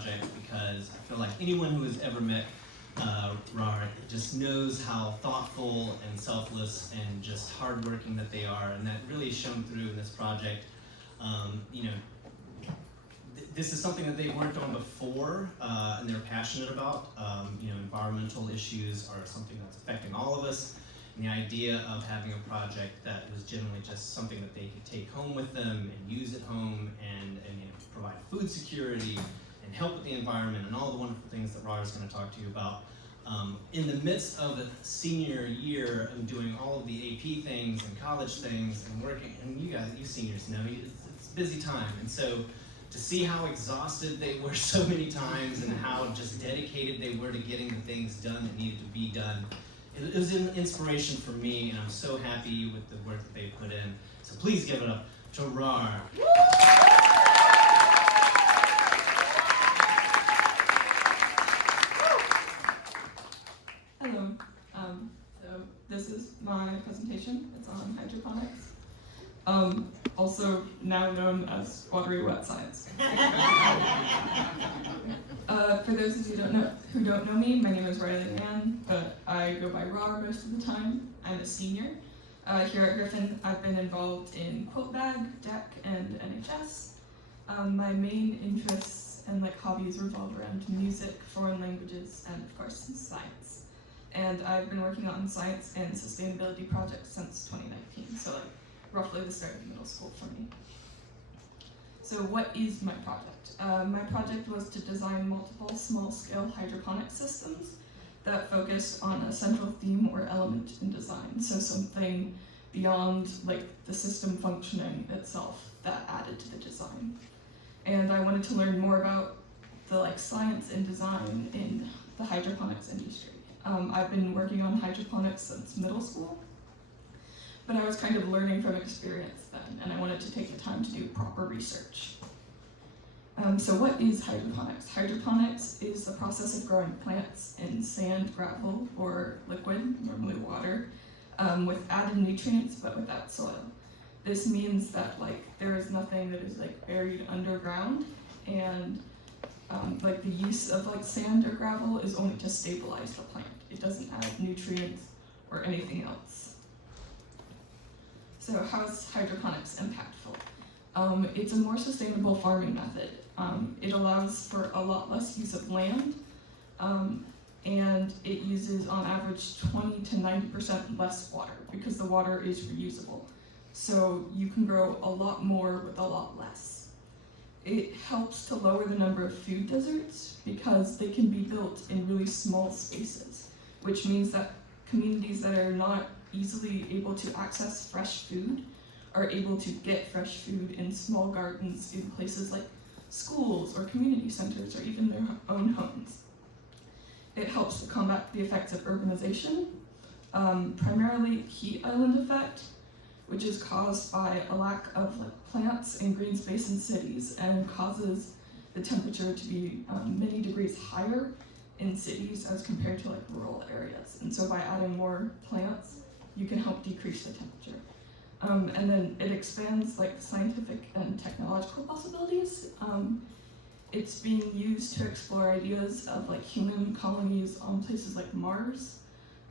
project because I feel like anyone who has ever met Rileigh just knows how thoughtful and selfless and just hardworking that they are, and that really shone through in this project. This is something that they worked on before, and they're passionate about. Environmental issues are something that's affecting all of us, and the idea of having a project that was generally just something that they could take home with them and use at home, and provide food security and help with the environment and all the wonderful things that Rileigh is going to talk to you about. In the midst of the senior year and doing all of the AP things and college things and working, and you seniors know, it's a busy time, and so to see how exhausted they were so many times and how just dedicated they were to getting the things done that needed to be done, it was an inspiration for me, and I'm so happy with the work that they put in. So please give it up to Rileigh. Hello. So this is my presentation. It's on hydroponics. Also now known as Watery Science. For those of you who don't know me, my name is Rileigh Ann, but I go by RAR most of the time. I'm a senior. Here at Griffin, I've been involved in Quilt Bag, DEC, and NHS. My main interests and hobbies revolve around music, foreign languages, and of course science. And I've been working on science and sustainability projects since 2019, so roughly the start of middle school for me. So what is my project? My project was to design multiple small-scale hydroponic systems that focused on a central theme or element in design, so something beyond the system functioning itself that added to the design. And I wanted to learn more about the science and design in the hydroponics industry. I've been working on hydroponics since middle school, but I was kind of learning from experience then, and I wanted to take the time to do proper research. So what is hydroponics? Hydroponics is the process of growing plants in sand, gravel, or liquid, normally water, with added nutrients but without soil. This means that there is nothing that is buried underground, and the use of sand or gravel is only to stabilize the plant. It doesn't add nutrients or anything else. So how is hydroponics impactful? It's a more sustainable farming method. It allows for a lot less use of land, and it uses on average 20 to 90% less water because the water is reusable. So you can grow a lot more with a lot less. It helps to lower the number of food deserts because they can be built in really small spaces, which means that communities that are not easily able to access fresh food are able to get fresh food in small gardens in places like schools or community centers or even their own homes. It helps to combat the effects of urbanization, primarily heat island effect, which is caused by a lack of plants and green space in cities and causes the temperature to be many degrees higher in cities as compared to rural areas. And so by adding more plants, you can help decrease the temperature. And then it expands scientific and technological possibilities. It's being used to explore ideas of human colonies on places like Mars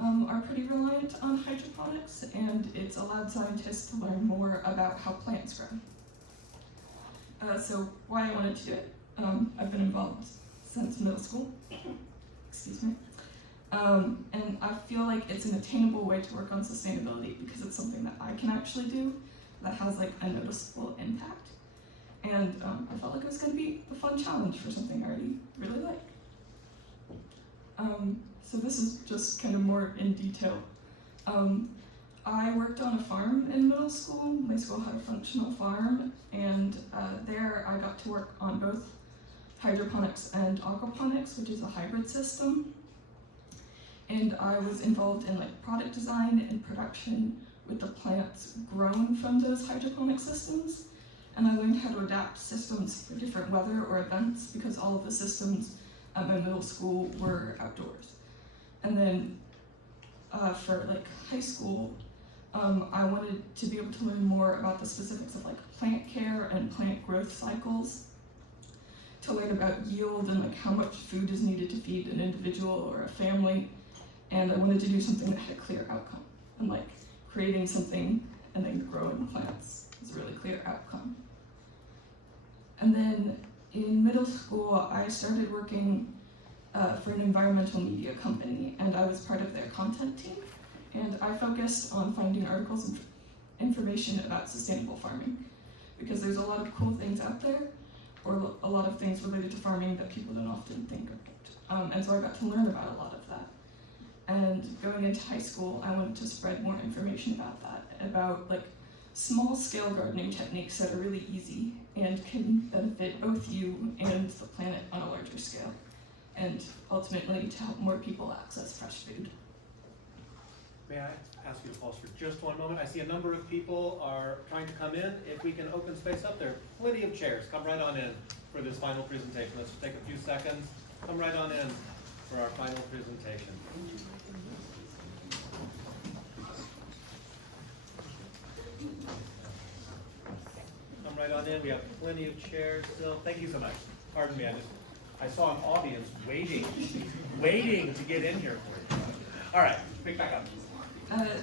are pretty reliant on hydroponics, and it's allowed scientists to learn more about how plants grow. So why I wanted to do it. I've been involved since middle school. Excuse me. And I feel like it's an attainable way to work on sustainability because it's something that I can actually do that has a noticeable impact. And I felt like it was going to be a fun challenge for something I already really like. So this is just kind of more in detail. I worked on a farm in middle school. My school had a functional farm, and there I got to work on both hydroponics and aquaponics, which is a hybrid system. And I was involved in product design and production with the plants grown from those hydroponic systems. And I learned how to adapt systems for different weather or events because all of the systems at my middle school were outdoors. And then for high school, I wanted to be able to learn more about the specifics of plant care and plant growth cycles to learn about yield and like how much food is needed to feed an individual or a family, and I wanted to do something that had a clear outcome. And like creating something and then growing plants is a really clear outcome. And then in middle school, I started working for an environmental media company, and I was part of their content team. And I focused on finding articles and information about sustainable farming, because there's a lot of cool things out there, or a lot of things related to farming that people don't often think about. And so I got to learn about a lot of that. And going into high school, I wanted to spread more information about that, about like small scale gardening techniques that are really easy and can benefit both you and the planet on a larger scale, and ultimately to help more people access fresh food. May I ask you to pause for just one moment? I see a number of people are trying to come in. If we can open space up there, plenty of chairs. Come right on in for this final presentation. Let's take a few seconds. Come right on in for our final presentation. Come right on in. We have plenty of chairs still. Thank you so much. Pardon me, I saw an audience waiting to get in here for you. All right, pick back up.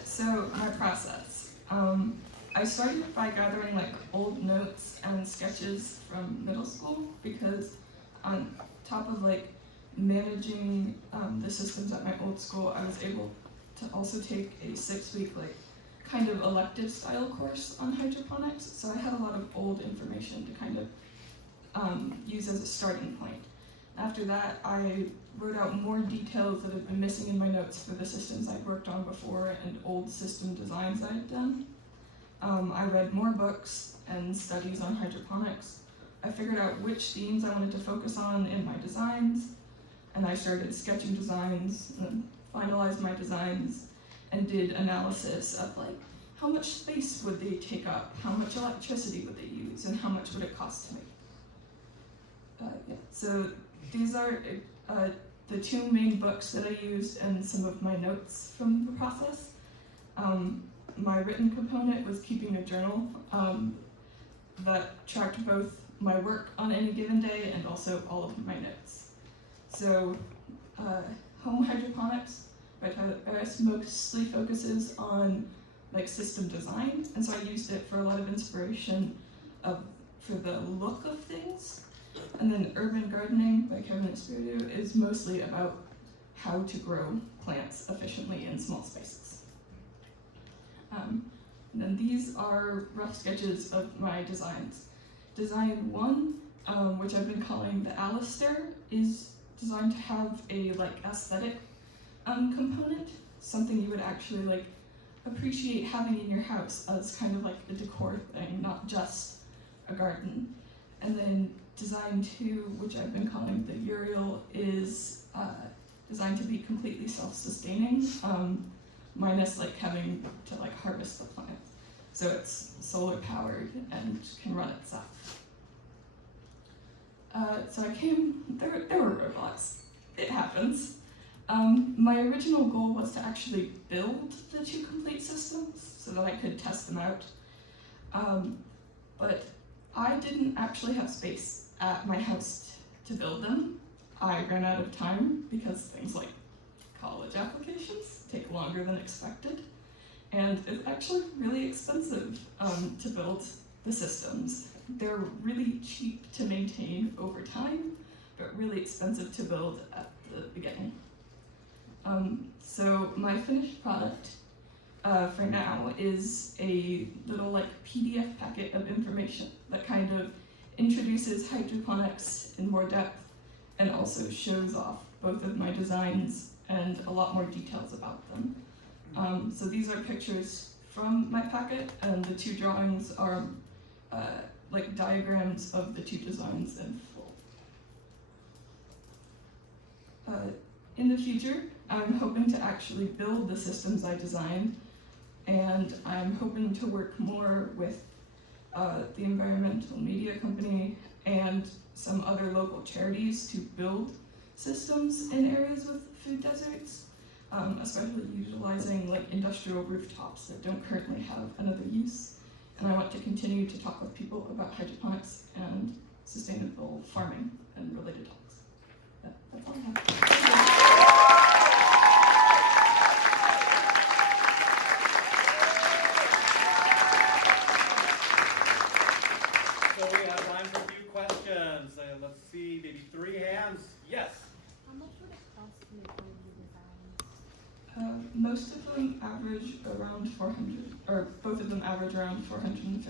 So my process. I started by gathering like old notes and sketches from middle school, because on top of like managing the systems at my old school, I was able to also take a 6-week like kind of elective style course on hydroponics. So I had a lot of old information to kind of use as a starting point. After that, I wrote out more details that had been missing in my notes for the systems I'd worked on before and old system designs I'd done. I read more books and studies on hydroponics. I figured out which themes I wanted to focus on in my designs, and I started sketching designs and finalized my designs and did analysis of like how much space would they take up, how much electricity would they use, and how much would it cost to make. So these are the 2 main books that I used and some of my notes from the process. My written component was keeping a journal that tracked both my work on any given day and also all of my notes. So Home Hydroponics by Tyler Barris mostly focuses on like system design, and so I used it for a lot of inspiration for the look of things. And then Urban Gardening by Kevin Espiritu is mostly about how to grow plants efficiently in small spaces. And then these are rough sketches of my designs. Design 1, which I've been calling the Alistair, is designed to have a like aesthetic component, something you would actually like appreciate having in your house as kind of like a decor thing, not just a garden. And then Design 2, which I've been calling the Uriel, is designed to be completely self-sustaining, minus like having to like harvest the plant. So it's solar powered and can run itself. So there were roadblocks. It happens. My original goal was to actually build the 2 complete systems so that I could test them out. But I didn't actually have space at my house to build them. I ran out of time because things like college applications take longer than expected, and it's actually really expensive to build the systems. They're really cheap to maintain over time, but really expensive to build at the beginning. So my finished product for now is a little like PDF packet of information that kind of introduces hydroponics in more depth and also shows off both of my designs and a lot more details about them. So these are pictures from my packet, and the 2 drawings are like diagrams of the 2 designs in full. In the future, I'm hoping to actually build the systems I designed, and I'm hoping to work more with the environmental media company and some other local charities to build systems in areas with food deserts, especially utilizing like industrial rooftops that don't currently have another use. And I want to continue to talk with people about hydroponics and sustainable farming and related talks. Yeah, that's all I have. So we have time for a few questions. Let's see, maybe 3 hands. Yes. How much would it cost to make one of your designs? Most of them average around 400, or both of them average around $450.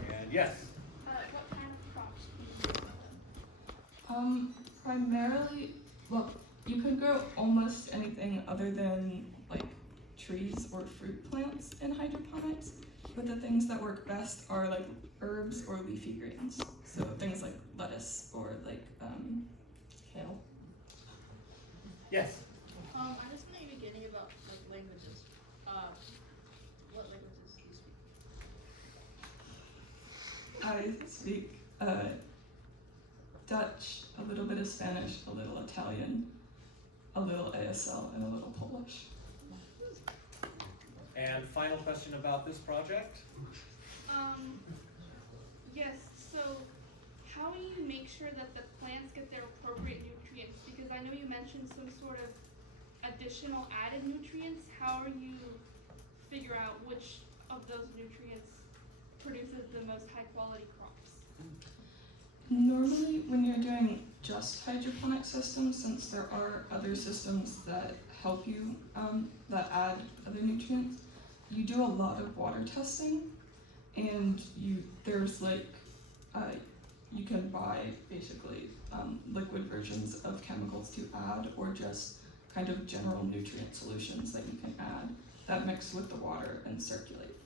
And yes. What kind of crops do you grow them? Primarily, well, you could grow almost anything other than like trees or fruit plants in hydroponics, but the things that work best are like herbs or leafy greens. So things like lettuce or like kale. Yes. I just know you're beginning about like languages. What languages do you speak? I speak Dutch, a little bit of Spanish, a little Italian, a little ASL, and a little Polish. And final question about this project. Yes, so how do you make sure that the plants get their appropriate nutrients? Because I know you mentioned some sort of additional added nutrients. How are you figure out which of those nutrients produces the most high quality crops? Normally, when you're doing just hydroponic systems, since there are other systems that help you, that add other nutrients, you do a lot of water testing, and there's like, you can buy basically liquid versions of chemicals to add, or just kind of general nutrient solutions that you can add that mix with the water and circulate.